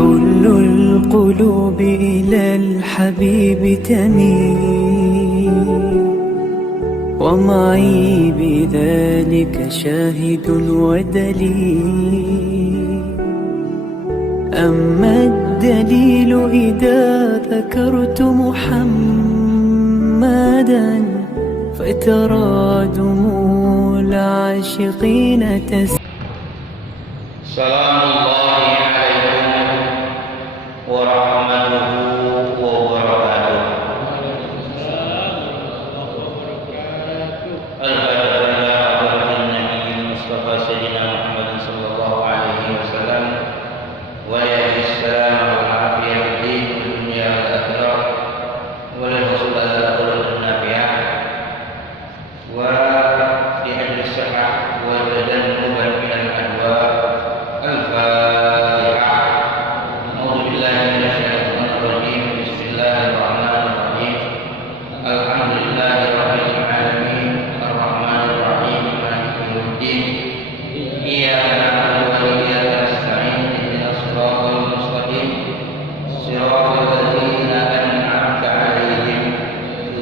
كل القلوب إلى الحبيب تميل، ومعي بذلك شاهد ودليل. أما الدليل إذا ذكرت محمدا فترى دموع العاشقين سلام الله عليكم ورحمته وبركاته. الحمد لله حضرة النبي المصطفى سيدنا محمد صلى الله عليه وسلم وعليه السلام والعافية والدين في الدنيا والآخرة وللحصول على الخلق النافعة ولأجل الصحة والبدن مبن من الأدواء. الفاتحة. أعوذ بالله من الشيطان الرجيم. بسم الله الرحمن الرحيم. الحمد لله رب العالمين الرحمن الرحيم مالك يوم الدين. إياك نعبد وإياك نستعين اهدنا الصراط المستقيم صراط الذين أنعمت عليهم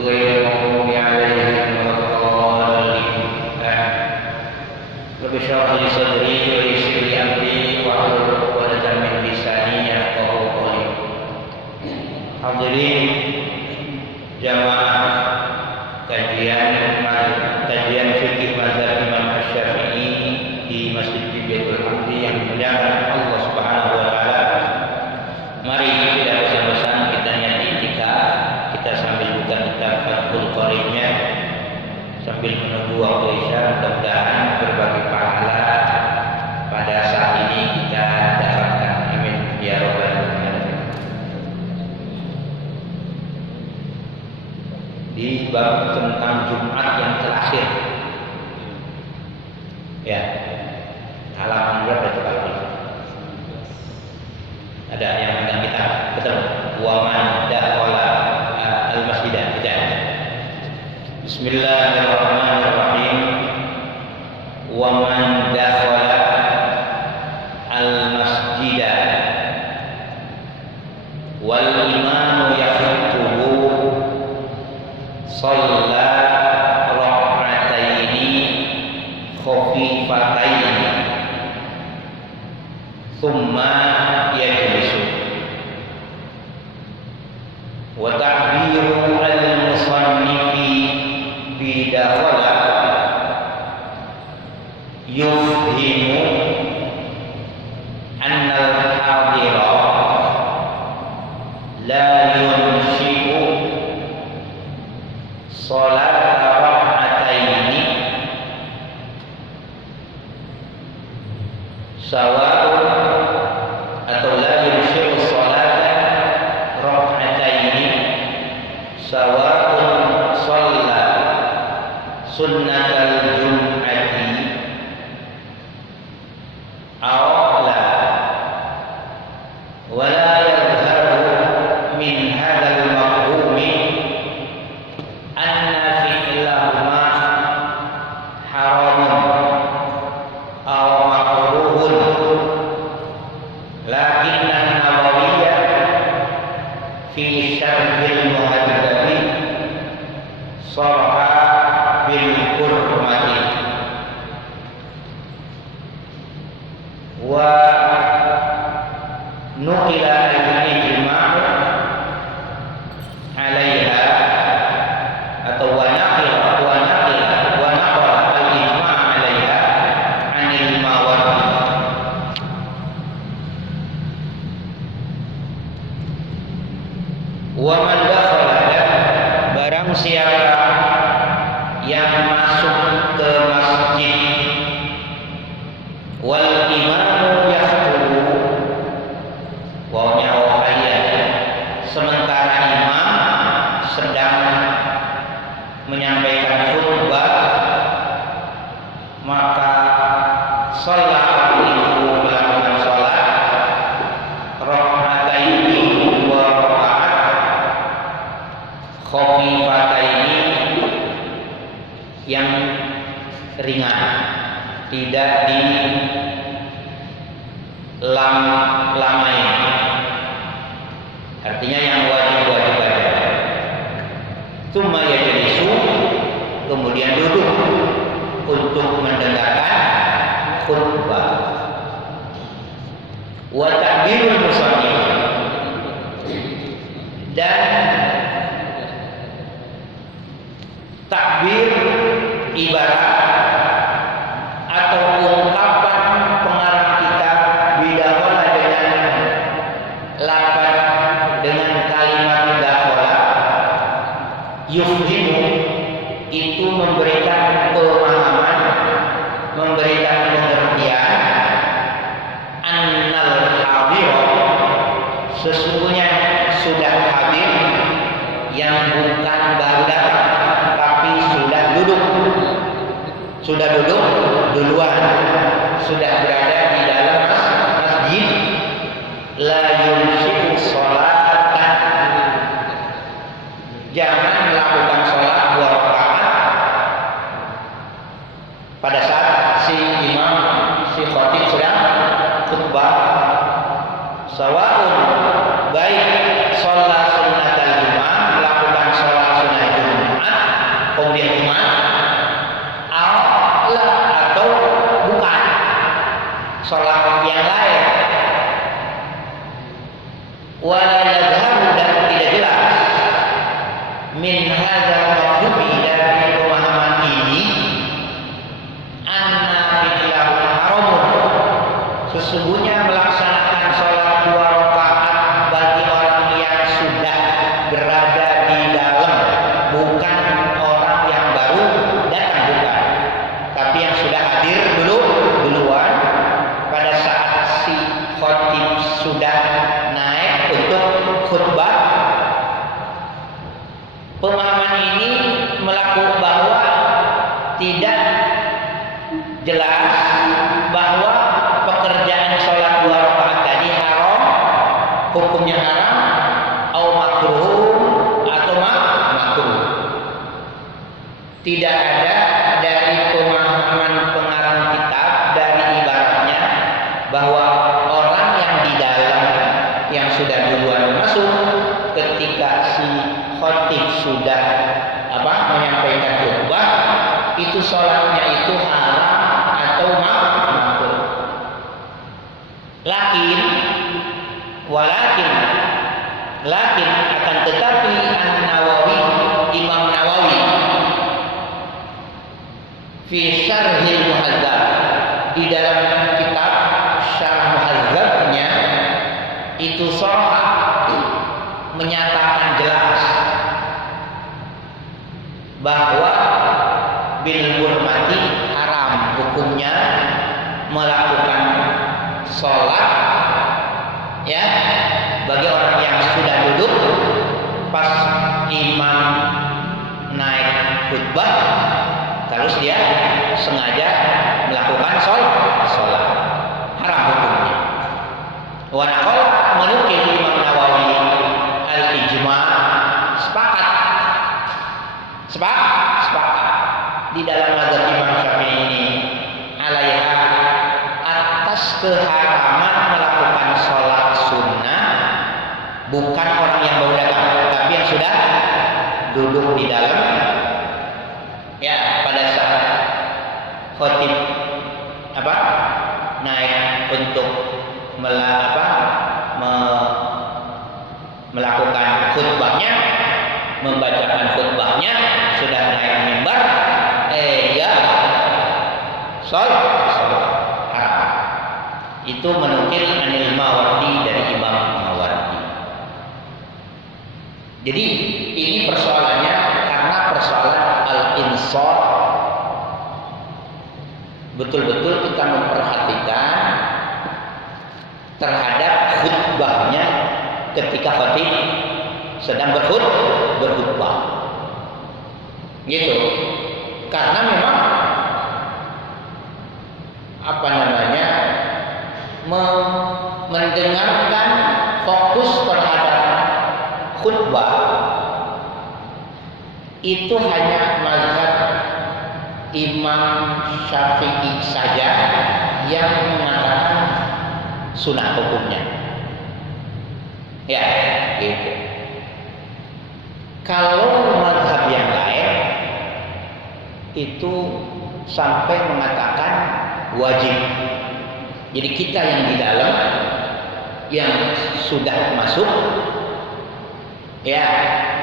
غير المغضوب عليهم ولا الضالين. رب اشرح لي صدري ويسر لي أمري واحلل عقدة من لساني يفقهوا قولي. Hadirin jamaah kajian fikih mazhab Imam Asy-Syafi'i di Masjid Baitul Hamdi yang dimuliakan Allah Subhanahu wa taala. Mari kita bersama-sama kita niat i'tikaf, kita sambil buka kitab Fathul Qaribnya sambil menunggu waktu Isya. Mudah-mudahan berbagi pahala pada saat ini kita dapatkan. Amin ya rabbal alamin. Di bab tentang Jumat yang terakhir, ya, halaman berapa itu kalau ada yang megang kita betul. Waman dakhala al-masjidah. Bismillahirrahmanirrahim. Waman dakhala al-masjidah wal imamu yakhutubu shalla rak'ataini khafifataini thumma yajlisu. Wa ta'biru al-musannifi bi dakhala yufhimu anna al-hadira la yunshi'u salat rak'ataini sawa'un atau la yunshi'u salat rak'ataini sawa'un shalla sunnatal jum'ati aw la wa la yadhharu min hadzal mafhumi anna fi'lahuma haramun aw makruhun, lakinna an-Nawawiyya fi syarhil muhaddabi sarha bil hurmati wa nuqila al-ijma' alaiha atau wa naqala al-ijma' alaiha anil mawardi. Wa man dakhala, barang siapa yang masuk ke masjid wal imamu yakhutubu, wawnya wahaya sementara imam sedang menyampaikan khutbah, maka sholat itu melakukan sholat rakaataini, 2 rakaat khafifataini yang ringan, tidak lamain, artinya yang wajib aja. Tsumma yajlisu, kemudian duduk untuk mendengarkan khutbah. Wa takbirul musallin, dan takbir ibarat atau ungkapan pengarang kitab bidakhola dengan lafaz dengan kalimat dakhola, yufhimu, itu memberikan pemahaman, memberikan pengertian, annal hadir, sesungguhnya sudah hadir, yang bukan baru datang tapi sudah duduk duluan, sudah berada di dalam masjid. La yunsiku sholatan, jangan melakukan sholat 2 rakaat pada saat si imam, si khatib sedang khutbah. Sawaun, baik sholat sunnatul Jumat, melakukan sholat sunnah Jumat kemudian Jumat, atau bukan sholat yang lain. Wala yadharu, dan tidak jelas min hadzal mafhumi, dari pemahaman ini, anna fi'lahu haramun, sesungguhnya melaksanakan sholat 2 rakaat bagi orang yang sudah berada di dalam, bukan orang yang baru datang, bukan, tapi yang sudah hadir duluan pada saat si khatib sudah naik untuk khutbah. Pemahaman ini melakukan bahwa tidak jelas bahwa pekerjaan sholat 2 rakaat tadi haram, hukumnya haram, atau makruh, atau makruh. Tidak ada dari pemahaman pengarang kitab, dari ibaratnya bahwa orang yang di dalam, yang sudah duluan masuk, ketika si khatib sudah menyampaikan khutbah, itu sholatnya itu haram atau makruh. Lakin akan tetapi An-Nawawi, Imam Nawawi, fi Syarhil Muhadzab, di dalam kitab Syarh Muhadzabnya itu menyatakan jelas bahwa bil hurmati, haram hukumnya melakukan sholat ya bagi orang yang sudah duduk pas imam naik khutbah, terus dia sengaja melakukan sholat, haram hukumnya. Wa naqal, menukil Imam Nawawi al-ijma', sepakat di dalam mazhab Imam Syafi'i ini alaiha, atas keharaman melakukan sholat sunnah bukan orang yang baru datang, tapi yang sudah duduk di dalam ya pada saat khatib naik untuk melakukan khutbahnya, membacakan khutbahnya, sudah naik mimbar, sholat haram. Itu menukil Anil Mawardi, dari Imam Mawardi. Jadi ini persoalannya karena persoalan al-insaf, betul-betul kita memperhatikan terhadap khutbahnya ketika khatib sedang berkhutbah. Gitu. Karena memang mendengarkan fokus terhadap khutbah itu hanya mazhab Imam Syafi'i saja yang mengatakan sunnah hukumnya. Ya, gitu. Kalau mazhab yang lain itu sampai mengatakan wajib. Jadi kita yang di dalam yang sudah masuk ya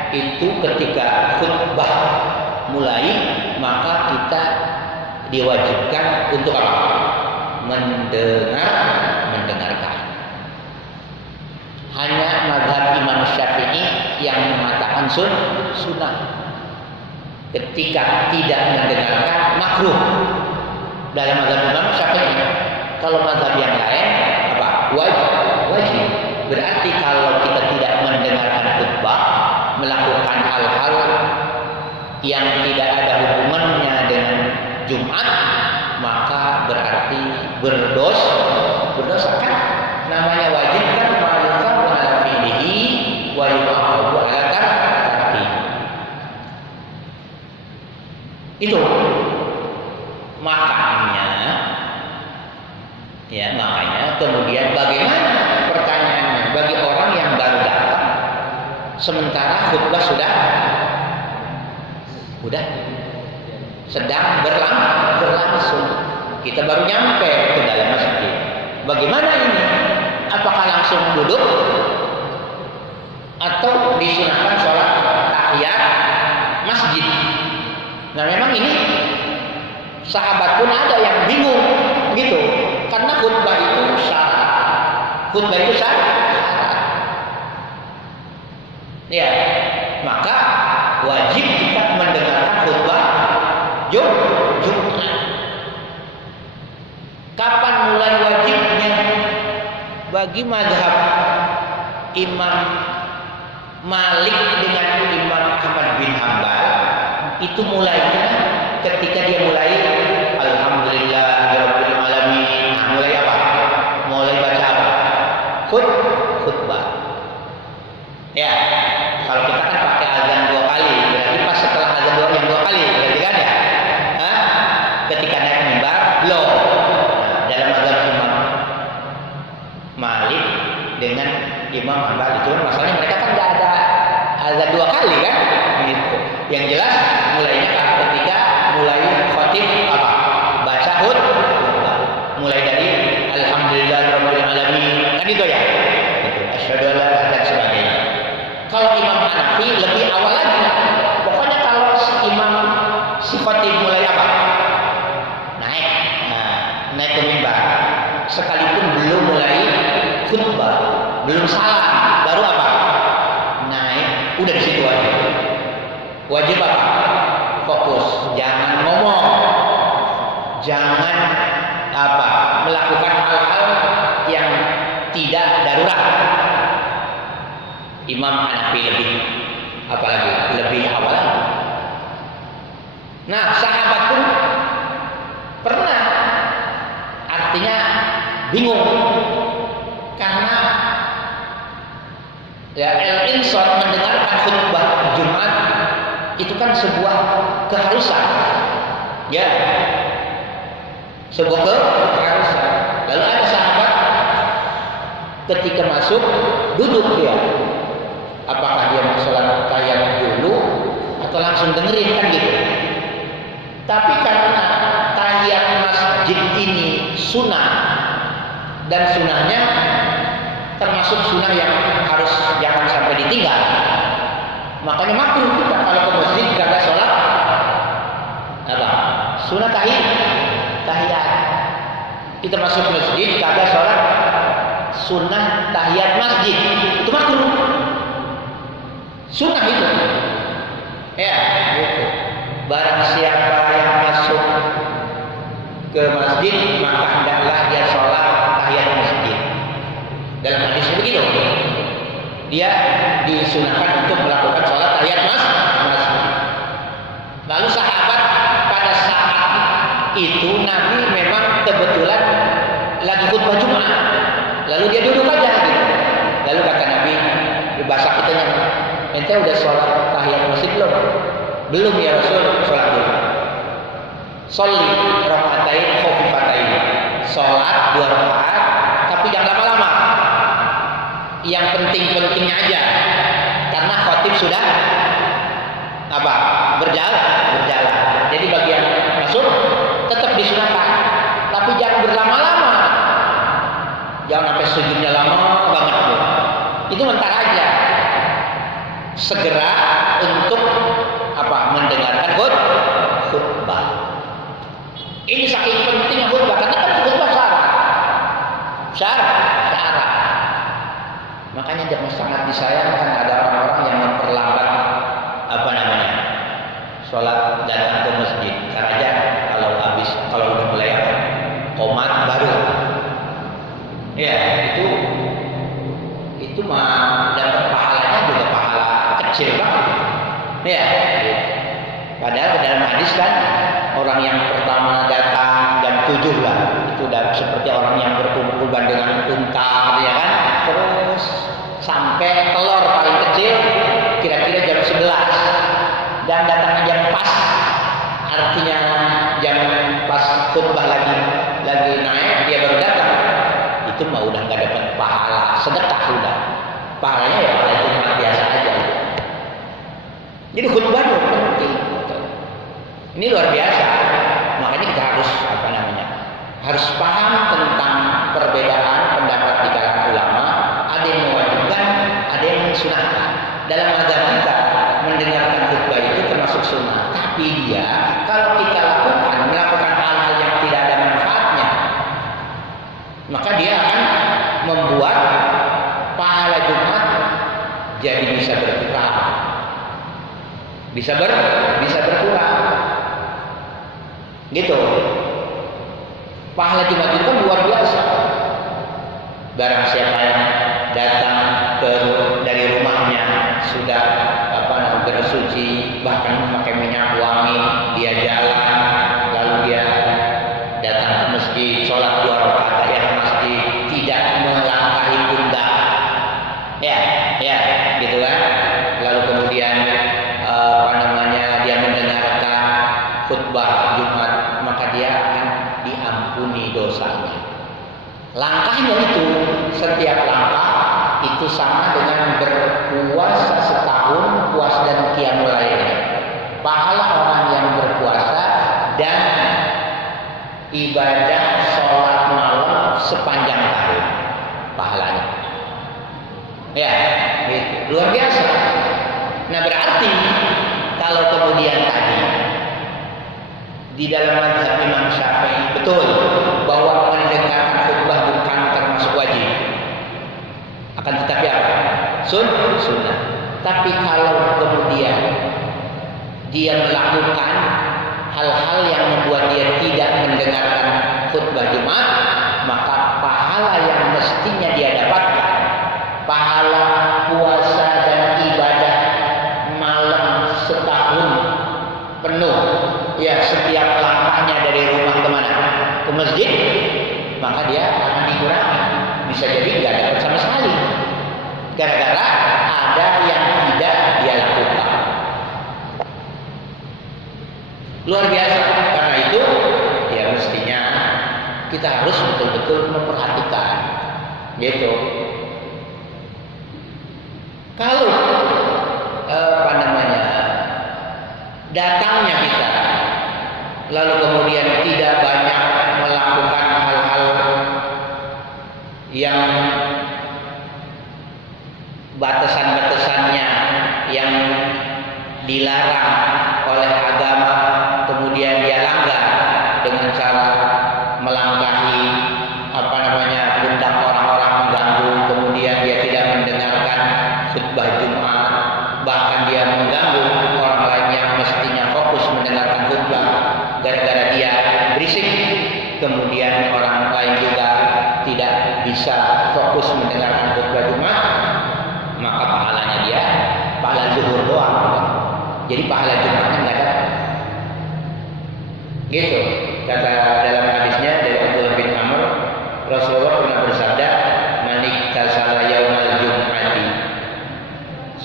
itu ketika khutbah mulai maka kita diwajibkan untuk apa? Mendengarkan. Hanya mazhab Imam Syafi'i yang mengatakan sunnah. Ketika tidak mendengarkan makruh dalam mazhab Imam Syafi'i. Kalau mazhab yang lain apa? Wajib. Berarti kalau kita tidak mendengarkan khutbah, melakukan hal-hal yang tidak ada hubungannya dengan Jumat, maka berarti berdosa kan? Namanya wajib kan ma'rifah wa ala fi'lihi wa yu'aqabu ala tarkihi. Itu makanya kemudian bagaimana pertanyaannya bagi orang yang baru datang sementara khutbah sudah sedang berlangsung, kita baru nyampe ke dalam masjid. Bagaimana ini? Apakah langsung duduk atau disunahkan sholat tahiyat masjid? Nah memang ini sahabat pun ada yang bingung gitu, karena khutbah itu syarat. Ya, maka wajib kita mendengarkan khutbah Jumat. Kapan mulai wajibnya? Bagi mazhab Imam Malik dengan Imam Ahmad bin Hanbal itu mulainya ketika dia mulai Alhamdulillahirabbil alamin. Mulai apa? Mulai baca apa? Khutbah. Ya, kalau kita kan pakai azan 2 kali, berarti pas setelah azan yang 2 kali, berarti kan ya? Ketika naik mimbar belum. Nah, dalam mazhab Imam Malik dengan Imam Hanbal itu masalahnya mereka kan nggak ada azan 2 kali kan? Gitu. Yang jelas mulainya kan ketika mulai khatib apa? Baca khutbah. Mulai dari Alhamdulillahirabbil alamin. Kan itu ya? Gitu. Asyhadu an la ilaha illallah dan sebagainya. Kalau Imam Hanafi lebih awal lagi. Pokoknya kalau si khatib mulai apa? Naik ke mimbar. Sekalipun belum mulai khutbah, belum salam, baru apa? Naik, udah di situ aja. Wajib apa? Fokus, jangan ngomong, jangan apa? Melakukan hal-hal yang tidak darurat. Imam Hanafi lebih awal lagi. Nah, sahabat pun pernah, artinya bingung karena ya al-insat mendengarkan khutbah Jumat itu kan sebuah keharusan, ya, sebuah keharusan. Lalu ada sahabat ketika masuk duduk dia, apakah dia mau sholat tahiyat dulu atau langsung dengerin kan gitu. Tapi karena tahiyat masjid ini sunnah dan sunnahnya termasuk sunnah yang harus jangan sampai ditinggal, makanya makruh kita kalau ke masjid kagak sholat apa sunnah tahiyat. Kita masuk masjid kagak sholat sunnah tahiyat masjid, itu makruh. Sunnah itu ya gitu. Barang siapa yang masuk ke masjid maka hendaklah dia sholat tahiyat masjid. Dalam hadis begitu. Dia disunahkan untuk melakukan sholat tahiyat masjid. Lalu sahabat pada saat itu Nabi memang kebetulan lagi khutbah Jumat. Lalu dia duduk aja gitu. Lalu kata Nabi, bahasa kitanya, ente udah sholat tahiyat masjid belum? Belum ya Rasul, sholat dulu. Sholli rakaatain khafifatain. Sholat 2 rakaat, tapi jangan lama-lama. Yang penting-pentingnya aja. Karena khatib sudah apa? Berjalan. Jadi bagian masuk tetap disunahkan, tapi jangan berlama-lama. Jangan sampai sujudnya lama banget tuh. Itu bentar aja. Segera untuk apa? Mendengarkan khutbah. Ini saking penting khutbah, karena kan khutbah syarat. Makanya sangat disayangkan ada orang-orang yang memperlambat apa namanya? Sholat datang ke masjid. Karaja kalau udah mulai qomat baru. Ya, itu mah dapat pahalanya juga pahala kecil banget. Ya. Padahal dalam hadis kan orang yang pertama datang jam 7 lah, itu udah seperti orang yang berkurban dengan unta, ya kan? Terus sampai telur paling kecil kira-kira jam 11 dan datangnya jam pas, artinya jam pas khutbah lagi naik dia baru datang. Itu mah udah nggak dapat pahala sedekah, udah pahalanya ya pahala Jumat biasa aja. Jadi khutbah itu penting. Ini luar biasa. Makanya kita harus harus paham tentang perbedaan pendapat di kalangan ulama. Ada yang mewajibkan, ada yang mensunahkan. Dalam mazhab kita mendengarkan khutbah itu termasuk sunnah. Tapi dia kalau kita melakukan hal-hal yang tidak ada manfaatnya, maka dia akan membuat pahala Jumat jadi bisa berkurang. Bisa berkurang. Gitu. Pahala Jumat itu kan luar biasa. Barang siapa yang datang dari rumahnya sudah bersuci, bahkan memakai minyak wangi, dia jalan, lalu dia datang ke masjid, sholat 2 rakaat tahiyat masjid, tidak melangkahi pundak, ya, gitu kan. Lalu kemudian dia mendengarkan khutbah Jumat, maka dia akan diampuni dosanya. Langkahnya itu, setiap langkah itu sama dengan berpuasa setahun, puas dan qiyamul lailnya. Pahala orang yang berpuasa dan ibadah sholat malam sepanjang tahun pahalanya. Ya, gitu. Luar biasa. Nah, berarti kalau kemudian tadi di dalam mazhab Imam Syafi'i betul bahwa mendengarkan khutbah bukan termasuk wajib, akan tetapi apa? Sunnah. Tapi kalau kemudian dia melakukan hal-hal yang membuat dia tidak mendengarkan khutbah Jumat, maka pahala yang mestinya dia dapatkan, pahala puasa dan ibadah malam setahun penuh, ya, setiap langkahnya dari rumah kemana? Ke masjid, maka dia akan dikurangi. Bisa jadi nggak dapat sama sekali, gara-gara ada yang tidak dia lakukan. Luar biasa. Karena itu ya mestinya kita harus betul-betul memperhatikan, gitu. Kalau datangnya kita lalu kemudian tidak banyak melakukan hal-hal yang batasan-batasannya yang dilarang oleh agama, kemudian dia langgar dengan cara melangkahi pundak orang-orang, mengganggu, kemudian dia tidak mendengarkan khutbah Jumat, bahkan dia mengganggu orang lain yang mestinya fokus mendengarkan khutbah, gara-gara dia berisik, kemudian orang lain juga tidak bisa fokus mendengarkan khutbah Jumat, maka pahala pahalanya dia pahala zuhur doang. Jadi pahala Jumatnya nggak ada. Gitu. Kata dalam hadisnya dari Abdullah bin Amr, Rasulullah pernah bersabda, "Manik tasala yaumal jum'ati,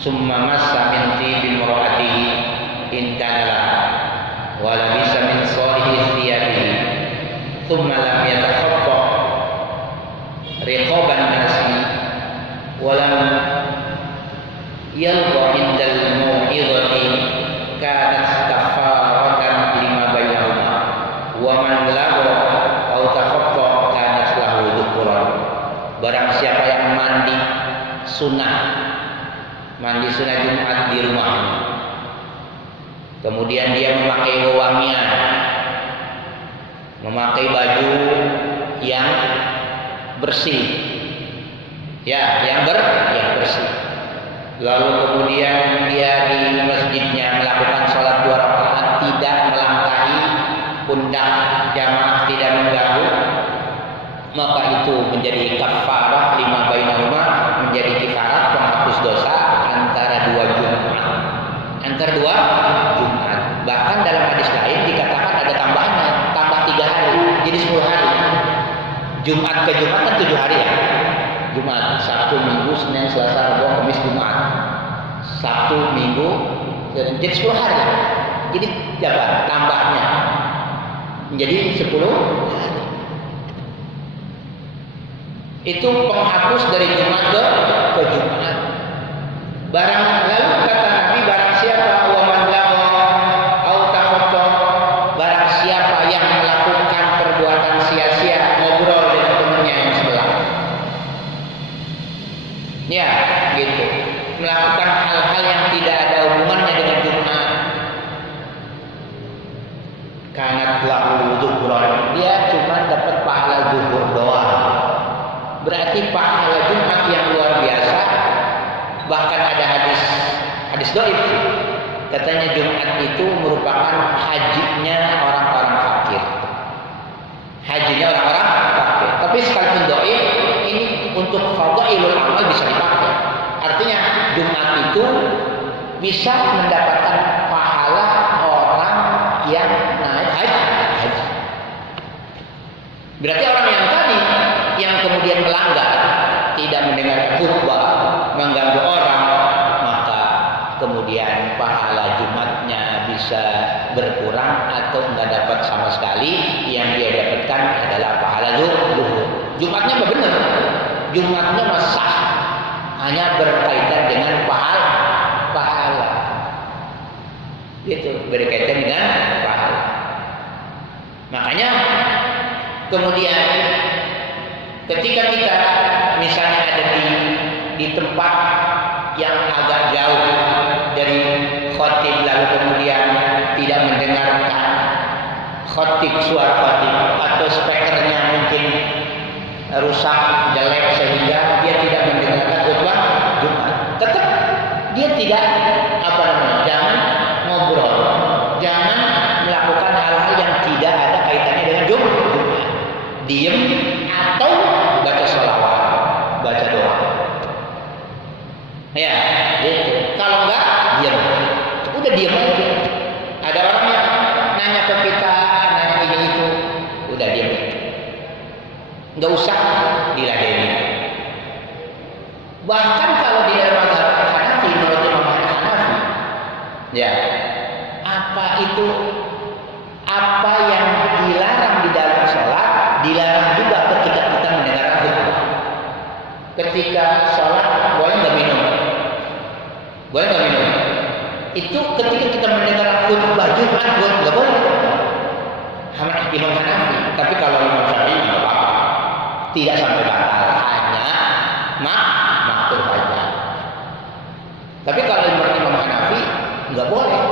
summa massa min tibi mura'atihi in kana laha, wa labisa min salihi thiyabihi, thumma lam yatakhatta riqaban nasi, wa lam yalqa indal mau'izati kanat kafaratan lima bainahuma, wa man lagha aw takhatta kanat lahu dhukuran." Barang siapa yang mandi sunnah Jumat di rumahnya, kemudian dia memakai wewangian, memakai baju yang bersih, ya, yang bersih, lalu kemudian dia di masjidnya melakukan sholat 2 rakaat, tidak melangkahi pundak jamaah, tidak mengganggu, maka itu menjadi kafarah lima bainahuma, menjadi kifarat penghapus dosa antara 2 Jumat. Bahkan dalam hadis lain dikatakan ada tambahannya, tambah 3 hari, jadi 10 hari. Jumat ke Jumat kan 7 hari ya. Jumat, Sabtu, Minggu, Senin, Selasa, Rabu, Kamis, Jumat. Sabtu, Minggu, jadi 10 hari. Jadi apa? Tambahnya menjadi 10 hari. Itu penghapus dari Jumat ke Jumat. Lalu kata Nabi, barang siapa barang siapa yang melakukan perbuatan sia-sia, ngobrol dengan temannya yang sebelah, ya gitu, melakukan hal-hal yang tidak ada hubungannya dengan Jumat, kanat lahu dhukuran, dia cuma dapat pahala zuhur doang. Berarti pahala Jumat yang luar biasa. Bahkan ada hadis dhaif, katanya Jumat itu merupakan hajinya orang-orang fakir. Tapi sekalipun dhaif, ini untuk fadhailul amal bisa dipakai. Artinya Jumat itu bisa mendapatkan pahala orang yang naik haji. Berarti orang yang tadi yang kemudian melanggar, tidak mendengarkan khutbah, mengganggu orang, maka kemudian pahala Jumatnya bisa berkurang atau nggak dapat sama sekali. Yang dia dapatkan adalah pahala zuhur. Jumatnya benar, Jumatnya sah, hanya berkaitan dengan pahala. Gitu, berkaitan dengan pahala. Makanya kemudian ketika kita misalnya ada di tempat yang agak jauh dari khotib, lalu kemudian tidak mendengarkan suara khotib, atau speakernya mungkin rusak, jelek, sehingga dia tidak mendengarkan khutbah Jumat, tetap dia tidak jangan ngobrol, jangan melakukan hal-hal yang tidak ada kaitannya dengan Jumat. Diem atau baca sholawat, baca doa. Ya, gitu. Kalau enggak, diam. Udah diam aja. Ada orang yang nanya ke kita, nanya ini itu, udah diam. Enggak usah diladeni. Bahkan kalau di dalam mazhab Hanafi, menurut Imam Hanafi, ya, apa yang dilarang di dalam sholat dilarang juga ketika kita mendengarkan khutbah. Ketika sholat boleh nggak minum? Itu ketika kita mendengarkan khutbah Jumat nggak boleh. Imam Hanafi. Tapi kalau Imam Syafi'i nggak apa-apa, tidak sampai batal, hanya makruh saja. Tapi kalau Imam Hanafi nggak boleh,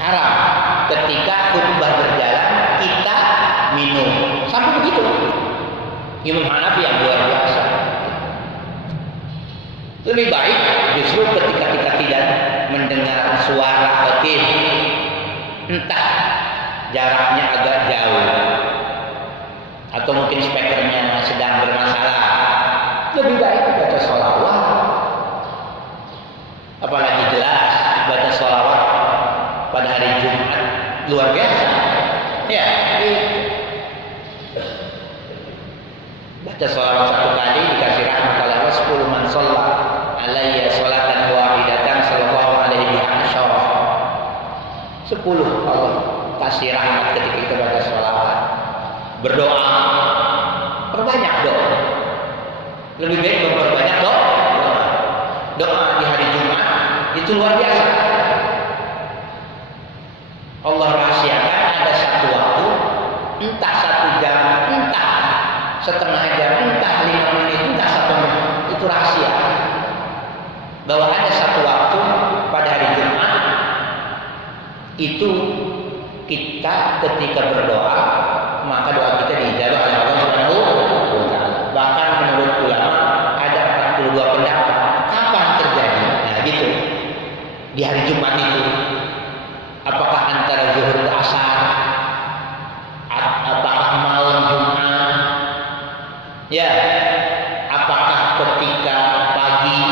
haram. Ketika khutbah berjalan kita minum, sampai begitu. Imam Hanafi yang luar biasa. Lebih baik justru ketika kita tidak mendengar suara khatib, entah jaraknya agak jauh atau mungkin speakernya sedang bermasalah, lebih baik baca sholawat, luar biasa. Ya, baca sholawat 1 kali dikasih rahmat oleh Allah 10 man sholla alayya sholatan wahidatan sallallahu alaihi wasallam. 10 Allah kasih rahmat ketika kita baca sholawat. Berdoa, perbanyak doa. Lebih baik memperbanyak doa. Doa di hari Jumat itu luar biasa. Allah rahasiakan ada satu waktu, entah 1 jam, entah setengah jam, entah 5 menit, entah 1 menit, itu rahasia. Bahwa ada satu waktu pada hari Jumat itu kita ketika berdoa maka doa kita diijabah oleh Allah Subhanahu wa taala. Bahkan menurut ulama ada 42 pendapat kapan terjadi. Nah, gitu. Di hari Jumat itu apakah antara zuhur ke asar? Apakah malam Jumat? Ya, apakah ketika pagi?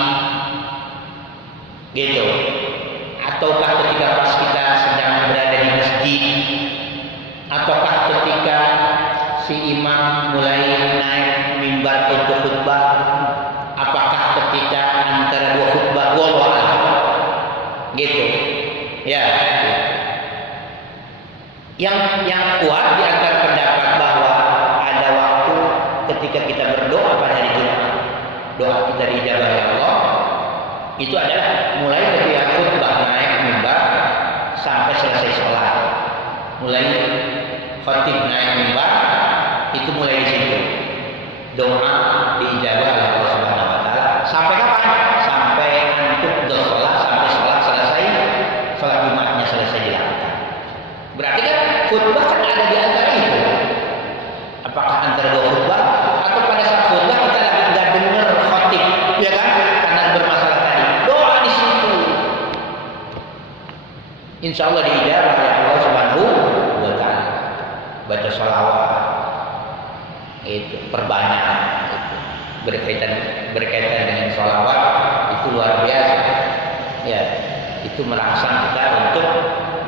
Gitu. Ataukah ketika pas kita sedang berada di masjid? Ataukah ketika si imam mulai naik mimbar untuk khutbah? Apakah ketika antara 2 khutbah? Wallahu a'lam. Gitu. Ya. Yang kuat di antara pendapat bahwa ada waktu ketika kita berdoa pada hari Jumat, doa kita diijabah oleh Allah, itu adalah mulai ketika khutbah naik mimbar sampai selesai sholat. Mulai khatib naik mimbar itu mulai di situ. Doa diijabah oleh Allah Subhanahu wa taala. Sampai kapan? Sampai antuk sholat, sampai sholat selesai, sholat Jumatnya selesai dilakukan. Berarti kan khutbah kan ada di antara itu. Apakah antara 2 khutbah atau pada saat khutbah kita lagi nggak dengar khatib, ya kan? Karena bermasalah tadi. Doa di situ. Insya Allah diijabah oleh Allah Subhanahu wa taala. Baca sholawat itu perbanyak itu. berkaitan dengan sholawat itu luar biasa. Ya, itu merangsang kita untuk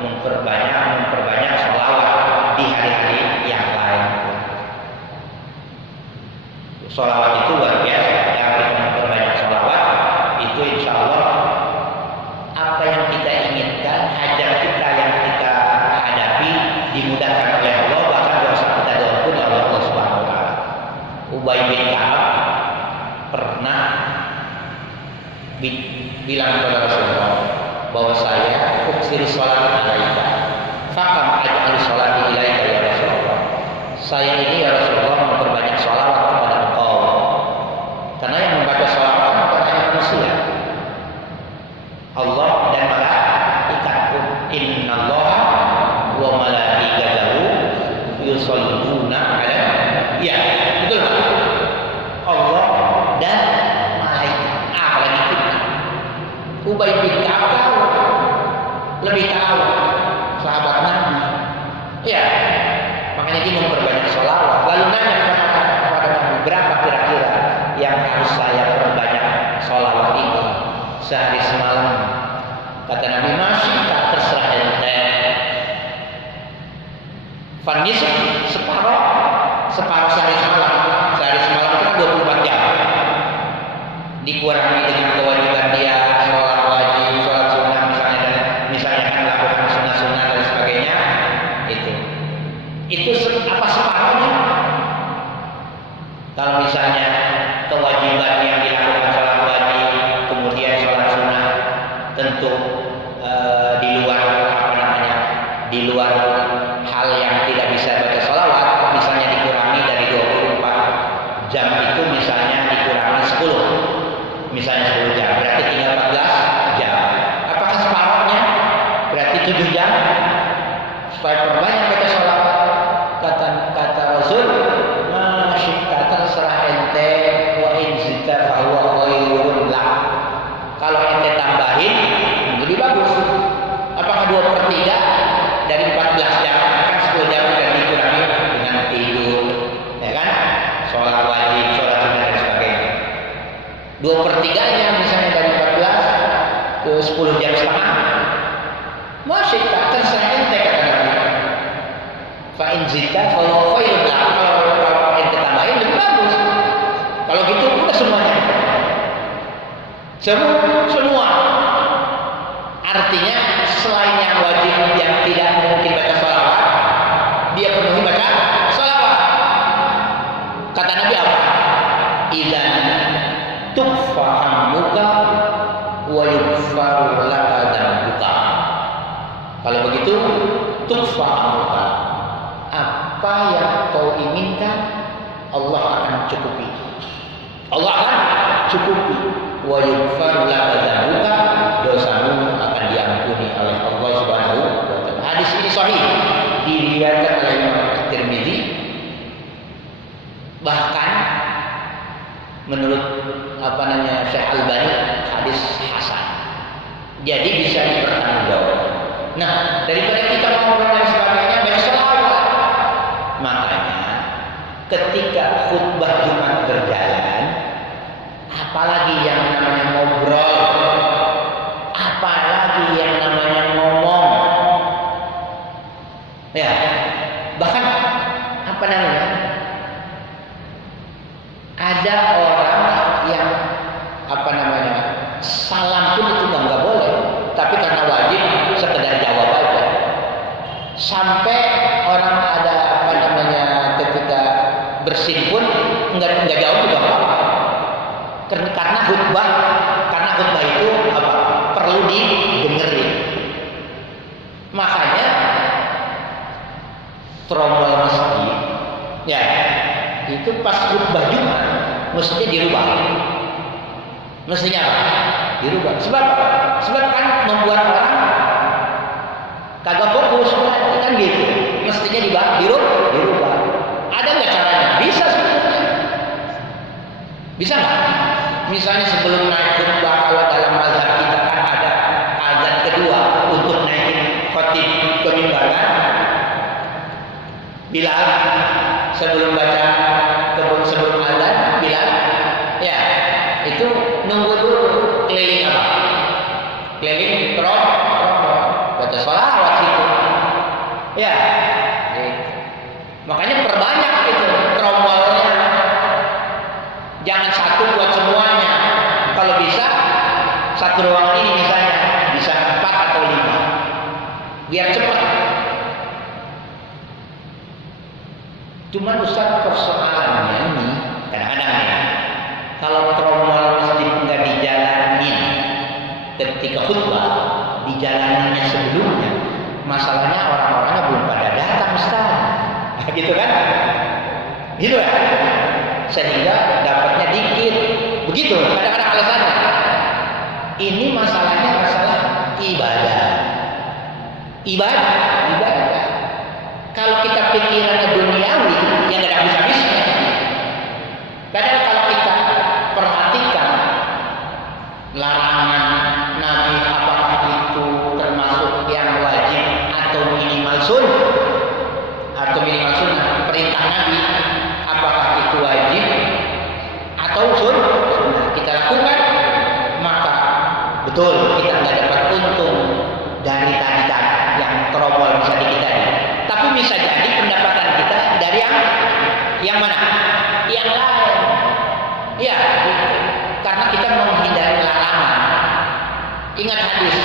memperbanyak sholawat di hari-hari yang lain. Sholawat itu luar biasa. Yang kita memperbanyak sholawat itu insya Allah apa yang kita inginkan, hajat kita yang kita hadapi dimudahkan oleh Allah, bahkan dosa kita diampuni oleh Allah Subhanahu wa taala. Ubay bin Ka'ab pernah bilang kepada Rasulullah bahwa saya uksir salat alaika. Fakam aj'al salati ilaika ya Rasulullah. Saya ini ya Rasulullah memperbanyak sholawat kepada engkau. Karena yang membaca sholawat bukan hanya manusia. Allah dan malaikatku. Innallaha wa malaikatahu yusholluna 'ala ya, betul Pak. Allah dan malaikat. Apalagi kita. Ubay bin Ka'ab tahu, lebih tahu sahabat Nabi. Ya, makanya dia memperbanyak sholawat. Lalu nanya kepada Nabi, berapa kira-kira yang harus saya perbanyak sholawat ini sehari semalam? Kata Nabi, masih tak terserah ente. Fanis separuh sehari semalam. Sehari semalam itu kan 24 jam. Dikurangi dengan kewajiban dia sholat wajib, sholat sunnah misalnya kan melakukan sunnah-sunnah dan sebagainya. Itu apa separuhnya? Kalau misalnya kewajiban yang dilakukan sholat wajib, kemudian sholat sunnah, tentu di luar hal yang tidak bisa baca sholawat, misalnya dikurangi dari 24 jam itu misalnya dikurangi 10, misalnya 10 jam, berarti tinggal 14 jam. Apakah separuhnya? Berarti 7 jam. Supaya perbanyak baca sholawat, kata Rasul, masyikta terserah ente, wa in zita fahuwa khairun lak. Kalau ente tambahin lebih bagus. Apakah 2/3 dari 14 jam? Kan 10 jam sudah dikurangi dengan tidur, ya kan? Sholat wajib, sholat sunnah dan sebagainya. 2/3-nya misalnya dari 14 ke 10 jam setengah. Masih tak terserah ente, kata Nabi. Fa in zita fa huwa khairun lak. Kalau ente tambahin lebih bagus. Kalau gitu udah semuanya. Semua. Artinya selain yang wajib yang tidak mungkin baca sholawat, dia penuhi baca sholawat. Kata Nabi apa? Idzan tukfa hammuka wa yughfaru laka dzambuka. Kalau begitu, tukfa hammuka. Apa yang kau inginkan, Allah akan cukupi. Allah akan cukupi. Wa yughfaru laka dzambuka, dosamu akan diampuni oleh Allah Subhanahu wa taala. Hadis ini sahih, diriwayatkan oleh Imam Tirmizi. Bahkan menurut Syekh Albani hadis hasan. Jadi bisa dipertanggungjawabkan. Nah, daripada kita ngobrol dan sebagainya baca selawat. Makanya ketika khutbah Jumat berjalan, apalagi yang namanya ngobrol, apalagi yang namanya ngomong, ya bahkan ada orang yang salam pun itu nggak boleh, tapi karena wajib sekedar jawab aja. Sampai orang ada ketika bersin pun nggak jawab juga apa-apa. Karena khutbah itu perlu didengerin. Makanya trommel masjid ya itu pas khutbah Jumat mestinya dirubah. Mestinya apa? Dirubah. Sebab kan membuat orang kagak fokus kan gitu. Mestinya dirubah. Ada nggak caranya? Bisa sebenarnya. Bisa nggak? Misalnya sebelum naik khutbah, kalau dalam mazhab kita kan ada azan kedua untuk naikin khotib ke mimbar kan? Bilal sebelum sebelum azan, Bilal ya itu nunggu dulu keliling apa? Keliling baca sholawat itu. Ya, gitu. Makanya perbanyak itu trombolnya. Jangan satu buat semuanya. Kalau bisa satu ruangan ini misalnya bisa 4 atau 5 biar cepat. Cuman Ustaz persoalannya ini kadang-kadang ya, kalau trommel masjid nggak dijalanin ketika khutbah, dijalaninnya sebelumnya, masalahnya orang-orangnya belum pada datang Ustaz. Gitu kan? Gitu ya? Sehingga dapatnya dikit. Begitu kadang-kadang alasannya. Ini masalahnya masalah ibadah. Kalau kita pikirannya duniawi yang nggak habis-habisnya. Kadang kalau kita perhatikan larangan Nabi, apakah itu termasuk yang wajib atau minimal sunnah, perintah Nabi apakah itu wajib atau sunnah kita lakukan, maka betul kita nggak dapat untung dari tadi yang terobol bisa dikit tadi. Tapi bisa jadi pendapatan kita dari yang mana? Yang lain. Ya, karena kita menghindari larangan. Ingat hadis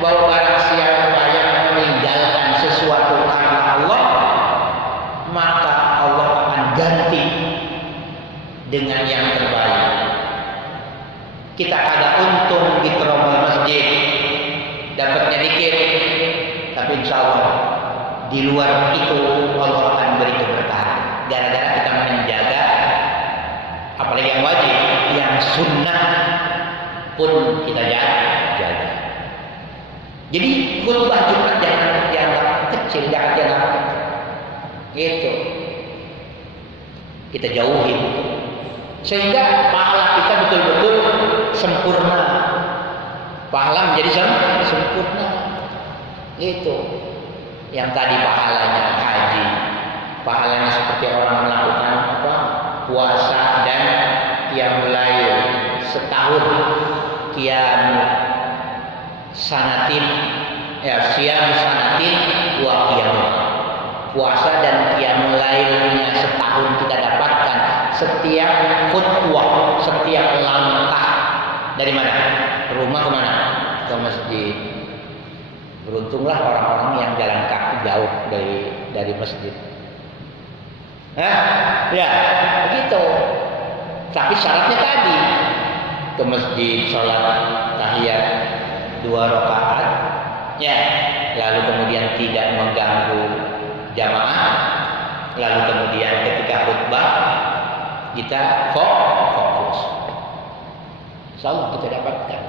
bahwa barang siapa yang meninggalkan sesuatu karena Allah, maka Allah akan ganti dengan yang terbaik. Kita kagak untung di trommel masjid, dapatnya dikit, tapi insya Allah di luar itu Allah akan beri keberkahan. Gara-gara kita menjaga, apalagi yang wajib, yang sunnah pun kita jaga. Jadi khutbah Jumat jangan dianggap kecil, jangan dianggap gitu. Kita jauhin sehingga pahala kita betul-betul sempurna. Pahala menjadi sempurna. Gitu. Yang tadi pahalanya haji, pahalanya seperti orang melakukan puasa dan qiyamul lail setahun, qiyam sanatin wa qiyamul. puasa dan qiyamul lailnya setahun kita dapatkan setiap khutbah, setiap langkah dari mana? Rumah kemana? Ke masjid. Beruntunglah orang-orang yang jalan kaki jauh dari masjid. Ya, begitu. Tapi syaratnya tadi ke masjid, sholat tahiyat 2 rakaat, ya, lalu kemudian tidak mengganggu jamaah, lalu kemudian ketika khutbah kita fokus. Insyaallah kita dapatkan.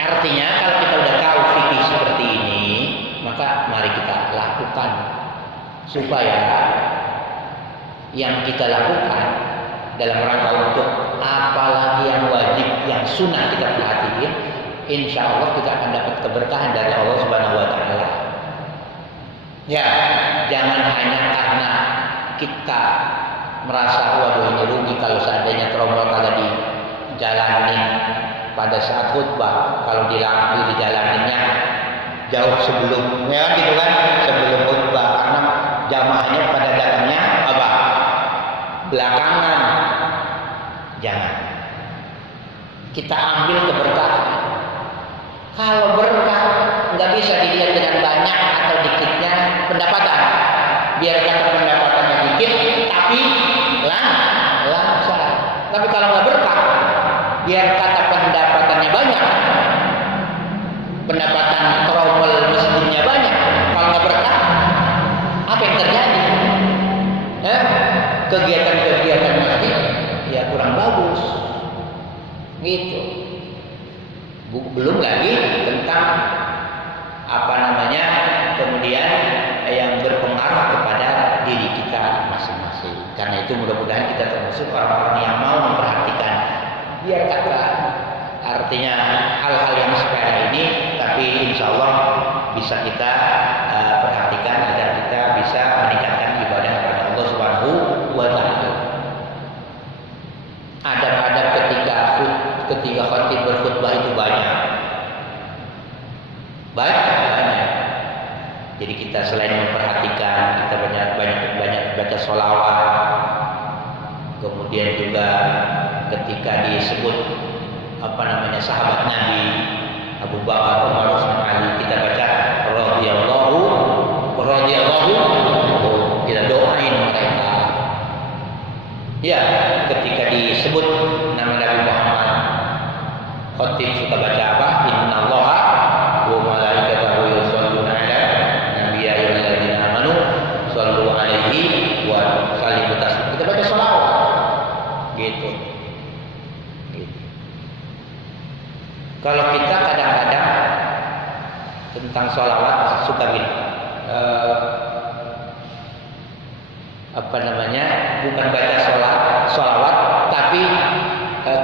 Artinya kalau kita udah tahu fikih seperti ini, maka mari kita lakukan supaya yang kita lakukan dalam rangka untuk apalagi yang wajib, yang sunnah kita perhatiin, insya Allah kita akan dapat keberkahan dari Allah Subhanahu Wa Taala. Ya, jangan hanya karena kita merasa waduh ini rugi kalau seandainya tromol kagak dijalanin pada saat khutbah, kalau dijalaninnya jauh sebelum, ya gitu kan, sebelum khutbah, karena jamaahnya pada datangnya apa? Belakangan. Jangan. Kita ambil keberkahan. Kalau berkah nggak bisa dilihat dengan banyak atau dikitnya pendapatan. Biar kata pendapatannya dikit, tapi lancar. Tapi kalau nggak berkah, biar kata pendapatannya banyak, pendapatan tromol masjidnya banyak, kalau nggak berkah, apa yang terjadi? Kegiatan-kegiatan masjid ya kurang bagus, gitu. Belum lagi tentang apa namanya kemudian yang berpengaruh kepada diri kita masing-masing. Karena itu mudah-mudahan kita termasuk orang-orang yang mau memperhatikan, biar kata artinya hal-hal yang sepele ini, tapi insya Allah bisa kita perhatikan agar kita bisa meningkatkan ibadah kepada Allah Subhanahu Wa Taala. Adab-adab ketika khatib berkhutbah itu banyak. Jadi kita selain memperhatikan, kita banyak baca sholawat. Kemudian juga ketika disebut apa namanya sahabat Nabi Abu Bakar, Umar, Utsman, Ali, kita baca radhiyallahu, kita doain mereka. Ya, ketika disebut nama Nabi Muhammad, khatib suka baca apa? Innallaha wa malaikatahu yusholluna 'alan nabiy ya ayyuhalladzina amanu shallu 'alaihi wa sallimu taslima. Kita baca shalawat. Gitu. Kalau kita kadang-kadang tentang sholawat suka bilang apa namanya, bukan baca sholawat, tapi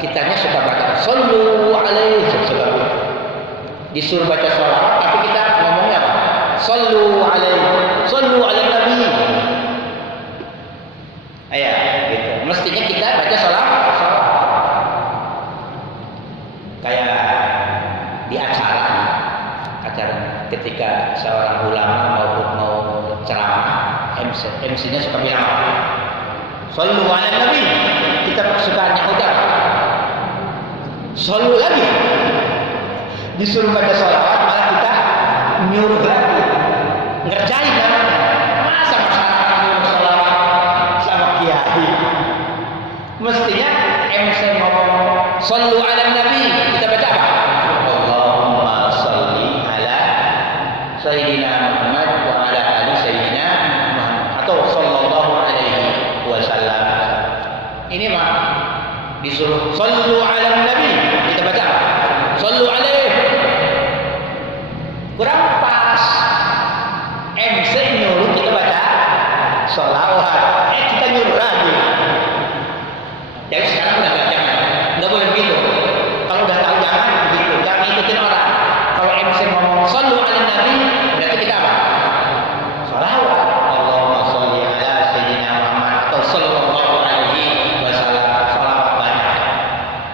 kitanya suka baca shallu alaihi, disuruh baca sholawat, tapi kita ngomongnya apa? Shallu alaihi nabi. Ya, gitu. Mestinya kita baca sholawat. Kayak di acara ketika seorang ulama mau ceramah, MC-nya suka bilang apa? Shallu ala nabi. Kita suka nyahut apa? Shallu lagi. Disuruh baca sholawat, malah kita nyuruh lagi, ngerjain namanya. Masa masyarakat nyuruh sholawat sama kiai? Mestinya MC ngomong shallu ala nabi, kita baca apa? Allahumma shalli ala sayyidina Muhammad wa ala ali sayyidina Muhammad, atau sallallahu alaihi wasallam. Ini mah disuruh shallu ala nabi, kita baca apa? Shallu alaihi. Kurang pas. MC nyuruh kita baca sholawat, kita nyuruh lagi. Jadi sekarang udah nggak boleh begitu. Kalau udah tahu jangan begitu, jangan ngikutin orang. Kalau MC ngomong shallu ala nabi, berarti kita apa? Sholawat. Allahumma sholli ala sayyidina Muhammad atau sallallahu alaihi wasallam. Sholawat banyak.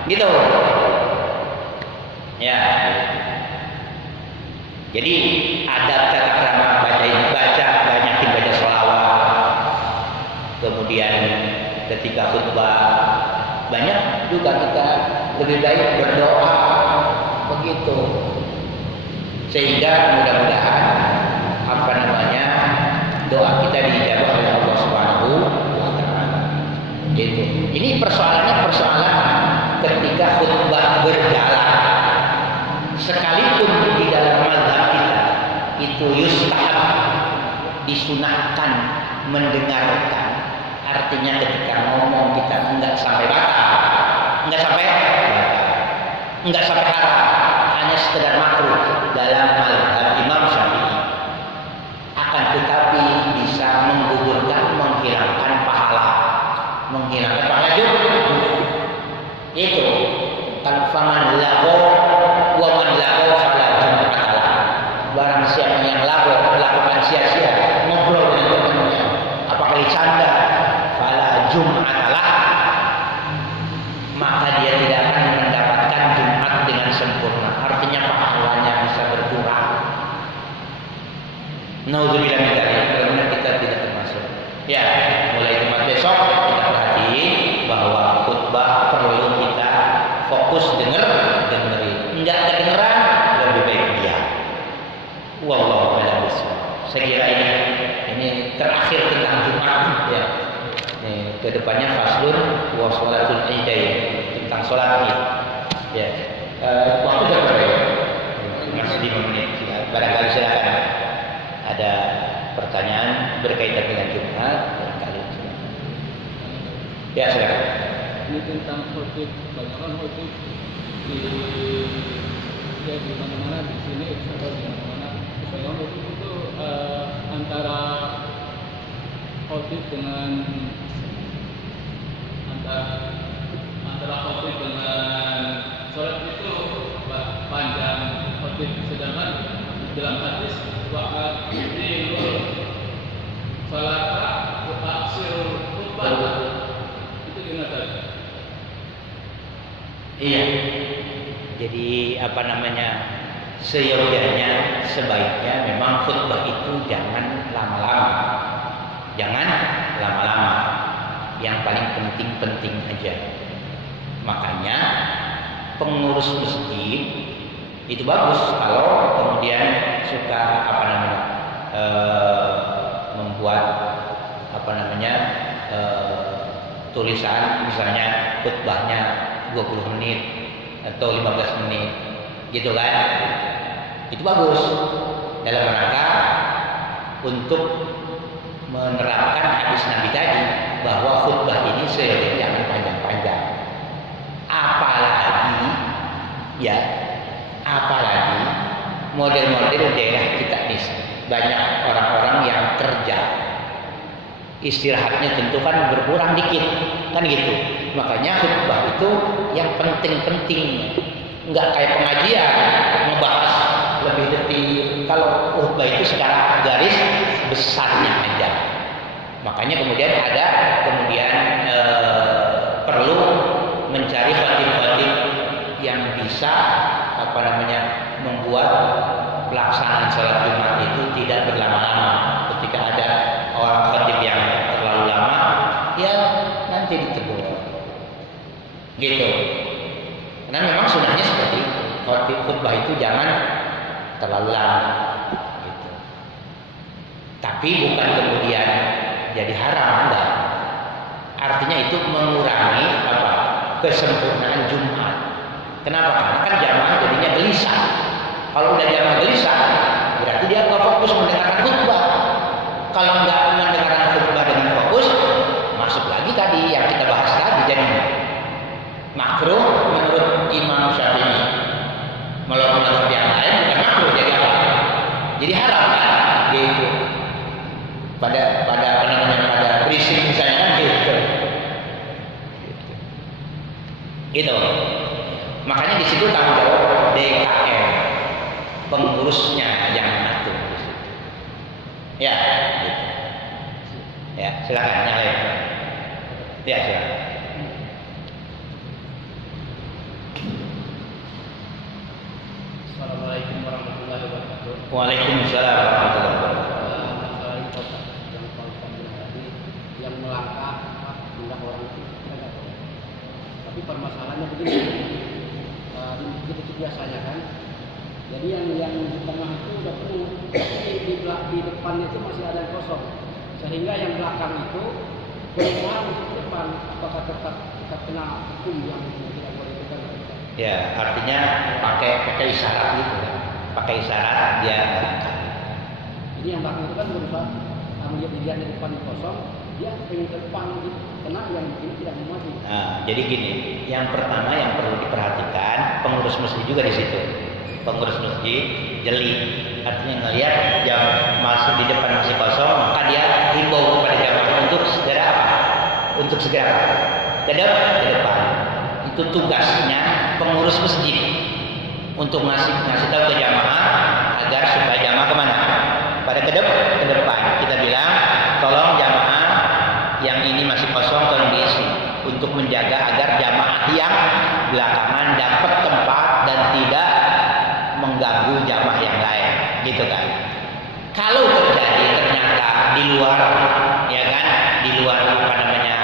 Gitu. Ya. Jadi adab tata krama baca banyak kemudian ketika khutbah banyak juga kita lebih baik berdoa begitu, sehingga mudah-mudahan doa kita dijawab oleh Allah Subhanahu wa taala. Gitu. Ini persoalan ketika khutbah berjalan. Sekalipun di dalam mazhab kita itu yustahab, disunahkan mendengarkan. Artinya ketika ngomong kita enggak sampai batal, enggak sampai haram, hanya sekedar makruh dalam mazhab Imam Syafi'i. Akan tetapi bisa menggugurkan, menghilangkan pahala juga. Itu kan faman lago wa man lago fala jum'atalah. Barang siapa yang lakukan sia-sia, ngobrol dengan temannya, apakah canda, fala jum'atalah, maka dia tidak akan mendapatkan Jumat dengan sempurna. Artinya pahalanya bisa berkurang. Nauzubillah min dzalik. Mudah-mudahan kita tidak termasuk. Ya, mulai Jumat besok kita perhatiin bahwa khutbah perlu kita fokus dengerin. Enggak kedengeran, lebih baik diam. Wallahu a'lam bishawab. Saya kira ini terakhir tentang Jumat ya. Nih, kedepannya faslun wa sholatul idain, tentang sholat Id. Ya. Waktu sudah berapa ya? Masih 5 menit. Barangkali silakan. Ada pertanyaan berkaitan dengan Jumat, barangkali silakan. Ya, silakan. Ini tentang khutbah, bagaimana khutbah di mana-mana di sini atau di mana-mana. Bagaimana khutbah itu antara khutbah dengan antara khutbah dengan sholat itu panjang khutbah, sedangkan dalam hadis waqat ini sholat taksir khutbah itu gimana? Iya. Jadi seyogyanya, sebaiknya memang khutbah itu jangan lama-lama. Yang paling penting aja. Makanya pengurus masjid itu bagus kalau kemudian suka membuat tulisan, misalnya khutbahnya 20 menit atau 15 menit gitu kan. Itu bagus dalam rangka untuk menerapkan hadis Nabi tadi bahwa khutbah ini seyogyanya jangan panjang-panjang. Apalagi model-model daerah kita ini banyak orang-orang yang kerja, istirahatnya tentu kan berkurang dikit kan gitu. Makanya khutbah itu yang penting-penting, nggak kayak pengajian ngebahas lebih detail. Kalau khutbah itu secara garis besarnya aja. Makanya kemudian perlu mencari khatib-khatib yang bisa membuat pelaksanaan sholat Jumat itu tidak berlama-lama. Ketika ada orang khatib yang terlalu lama, ya nanti ditegur. Gitu. Karena memang sunnahnya seperti itu. Khutbah itu jangan terlalu lama. Gitu. Tapi bukan kemudian jadi haram, enggak. Artinya itu mengurangi kesempurnaan Jumat. Kenapa? Karena kan jamaah jadinya gelisah. Kalau udah jamaah gelisah, berarti dia nggak fokus mendengarkan khutbah. Kalau nggak mendengarkan khutbah dengan fokus, masuk lagi tadi yang kita bahas tadi, jadi makruh menurut Imam Syafi'i. Menurut yang lain bukan makruh, jadi apa? Jadi haram kan? Gitu. Pada prinsip misalnya kan gitu. Gitu. Makanya di situ tanggung jawab DKM, pengurusnya yang ngatur di situ. Ya, gitu. Ya, silakan nyalain. Ya, silakan. Assalamualaikum warahmatullahi wabarakatuh. Waalaikumsalam warahmatullahi wabarakatuh. Masalah yang paling penting tadi yang melangkah Tapi permasalahannya begini, di biasanya kan, jadi yang di tengah itu udah penuh, tapi di depannya itu masih ada yang kosong, sehingga yang belakang itu berusaha untuk depan, apakah tetap kena hukum yang tidak boleh itu kan? Ya, artinya pakai isyarat gitu kan, pakai isyarat dia. Jadi yang belakang itu kan berusaha dilihat di depan kosong, dia pengen ke depan gitu, kena yang ini tidak mau maju. Nah, jadi gini, yang pertama yang perlu diperhatikan pengurus masjid juga di situ. Pengurus masjid jeli, artinya ngelihat yang masuk di depan masih kosong, maka dia himbau kepada jamaah untuk segera apa? Untuk segera apa? Ke depan. Itu tugasnya pengurus masjid untuk ngasih tahu ke jamaah agar supaya jamaah kemana? Pada ke depan. Kita bilang tolong jamaah yang ini masih kosong tolong diisi untuk menjaga agar jamaah yang belakangan dapat tempat dan tidak mengganggu jamaah yang lain, gitu kan? Kalau terjadi ternyata di luar, ya kan, di luar apa namanya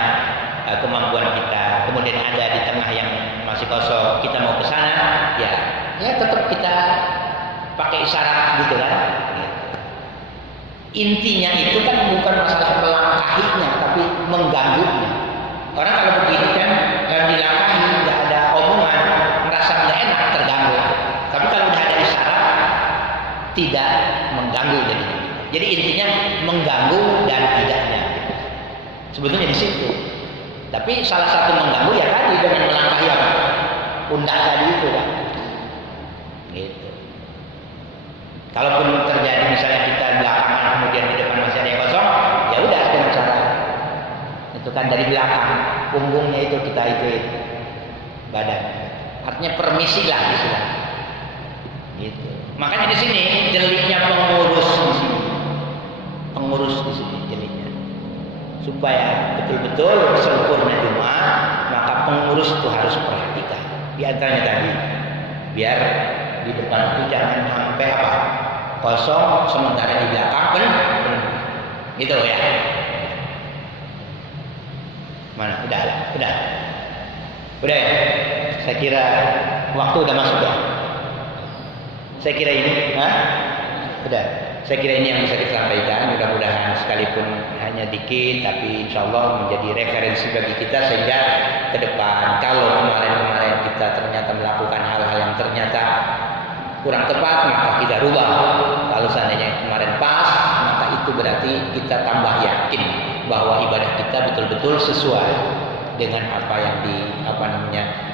kemampuan kita, kemudian ada di tengah yang masih kosong, kita mau ke sana, ya tetap kita pakai isyarat, gitu kan? Intinya itu kan bukan masalah melangkahinya, tapi mengganggunya. Orang kalau begini kan yang dilangkahi nggak ada omongan, merasa nggak enak, terganggu. Tapi kalau udah ada isyarat, tidak mengganggu jadinya. Jadi intinya mengganggu dan tidaknya. Sebetulnya di situ. Tapi salah satu mengganggu ya tadi dengan melangkahi apa? Pundak tadi itu kan. Gitu. Kalaupun terjadi misalnya kita belakangan kemudian di depan masih ada yang kosong, ya udah dengan cara itu kan dari belakang punggungnya itu kita itu badan. Artinya permisi lah istilah. Gitu. Makanya di sini jeliknya pengurus di sini. Pengurus di sini jeliknya. Supaya betul-betul sempurna Jumat, maka pengurus itu harus perhatikan. Di antaranya tadi biar di depan itu jangan sampai apa? Kosong sementara di belakang penuh. Gitu ya. Mana? Udah ya. Saya kira waktu udah masuk ya. Saya kira ini, udah. Saya kira ini yang bisa kita sampaikan. Mudah-mudahan sekalipun hanya dikit, tapi insya Allah menjadi referensi bagi kita sehingga ke depan kalau kemarin kita ternyata melakukan hal-hal yang ternyata kurang tepat, maka kita rubah. Kalau seandainya kemarin pas, maka itu berarti kita tambah yakin bahwa ibadah kita betul-betul sesuai dengan apa yang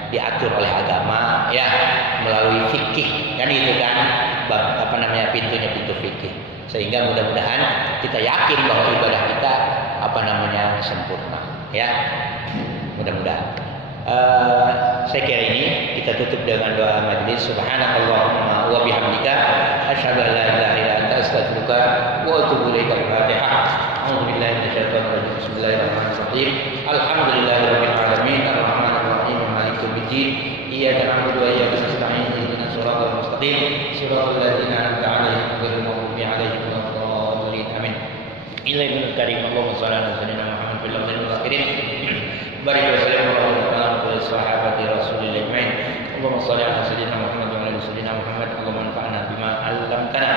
diatur oleh agama, ya, melalui fikih kan itu kan, pintunya pintu fikih, sehingga mudah-mudahan kita yakin bahwa ibadah kita sempurna, ya, mudah-mudahan. Saya kira ini kita tutup dengan doa majlis. Subhanakallahumma wa bihamdika asyhadu an la ilaha illa anta astaghfiruka wa atubu ilaika. Al-Fatihah. A'udzu billahi minasyaitonir rajim. Bismillahirrahmanirrahim. Alhamdulillahirabbil alamin arrahmanir rahim maliki yaumiddin. Iyyaka na'budu wa iyyaka nasta'in ihdinas siratal mustaqim siratal ladzina an'amta 'alaihim ghairil maghdubi 'alaihim waladdallin. Amin. Ilahil karim Allahumma shalli ala sayyidina Muhammad fil awwalin wal akhirin. Barik wa sallim ala sahabati rasulillah ajmain. Allahumma shalli ala sayyidina Muhammad wa ala sayyidina Muhammad. Allahumma anfa'na bima 'allamtana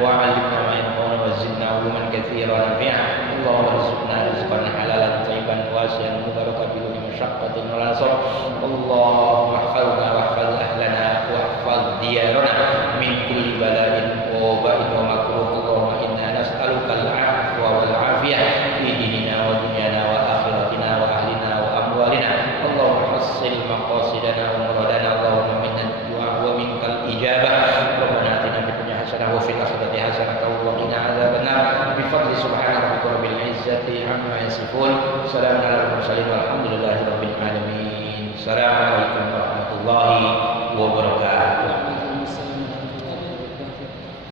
wa 'allimna ma yanfa'una wa zidna 'ilman katsiran nafi'a. Allahumma rizqna rizqan halalan thayyiban wasi'an mubarakan bi kulli mashaqqatin wa nasab. Allahumma ihfazna wa ihfaz ahlana wa ihfaz diyarana min kulli bala'in wa waba'in wa makruh. Allahumma inna nas'aluka al-'afwa wal 'afiyah fi dinina wa dunyana wa akhiratina wa ahlina wa amwalina. Allahumma hassil maqasidana wa muradana. Allahumma minna ad-du'a wa minkal ijabah. Rabbana atina fid dunya hasanah wa fil akhirati hasanah wa qina adzabannar. Bi fadli subhana rabbika rabbil izzati amma yasifun. Salamun alal mursalin walhamdulillahi rabbil alamin. Assalamualaikum warahmatullahi wabarakatuh.